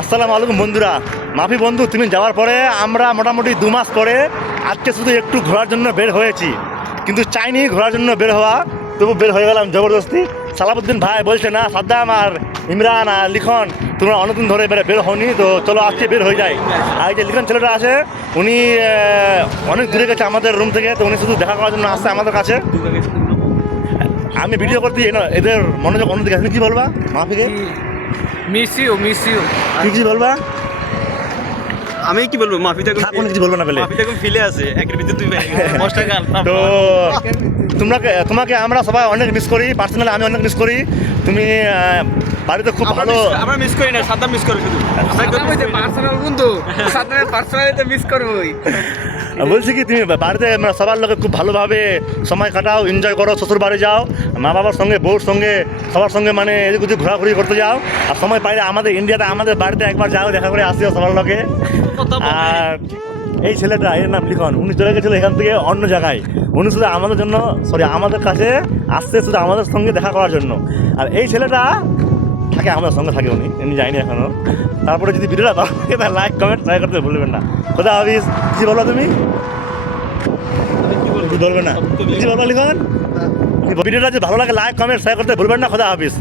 আসসালামু আলাইকুম বন্ধুরা। মাফি বন্ধু, তুমি যাওয়ার পরে আমরা মোটামুটি দু মাস পরে আজকে শুধু একটু ঘোরার জন্য বের হয়েছি। কিন্তু চাইনি ঘোরার জন্য বের হওয়া, তবু বের হয়ে গেলাম জবরদস্তি। সালাবুদ্দিন ভাই বলছে, না, সাদ্দাম আর ইমরান আর লিখন, তোমরা অনেকদিন ধরে বের বের হওনি, তো চলো আজকে বের হয়ে যাই। আর এই যে লিখন ছেলেটা আছে, উনি অনেক দূরে গেছে আমাদের রুম থেকে, তো উনি শুধু দেখা করার জন্য আসছে আমাদের কাছে। আমি ভিডিও করতে এদের মনোযোগ অন্যদিকে আছে কি বলবা মাফিকে? মিস ইউ মিস ইউ কি কিছু বলবা? আমি কি বলব? মাফি তো থাক, কিছু বলব না পেলে মাফি তো ফিলে আছে একের ভিতরে তুই মশটা গাল তো তোমাকে তোমাকে আমরা সবাই অনেক মিস করি। পার্সোনালি আমি অনেক মিস করি। তুমি বাড়িতে খুব ভালো আমরা মিস করি না সাদ্দাম মিস করে শুধু। পার্সোনাল বন্ধু। সাধারণ পার্সোনালি তো মিস করবোই। বলছি কি, তুমি বাড়িতে মানে সবার লোকে খুব ভালোভাবে সময় কাটাও এনজয় করো, শ্বশুর বাড়ি যাও, মা বাবার সঙ্গে, বউর সঙ্গে, সবার সঙ্গে মানে এদিক ওদিক ঘোরাঘুরি করতে যাও। আর সময় পাইলে আমাদের ইন্ডিয়াতে আমাদের বাড়িতে একবার যাও, দেখা করে আসিও সবার লোকে আর এই ছেলেটা, এর নাম লিখন, উনি চলে গেছিল এখান থেকে অন্য জায়গায়। উনি শুধু আমাদের জন্য সরি আমাদের কাছে আসছে শুধু আমাদের সঙ্গে দেখা করার জন্য। আর এই ছেলেটা থাকে আমাদের সঙ্গে থাকে উনি এমনি যাইনি এখনও। তারপরে যদি ভিডিওটা ভালো লাগে তাহলে লাইক কমেন্ট ট্রাই করতে ভুলবেন না। খোদা হাফিজ কি বলো তুমি? কি বলবে না? কি বলব লিখন? ভিডিওটা যদি ভালো লাগে লাইক কমেন্ট শেয়ার করতে ভুলবেন না খোদা হাফিজ।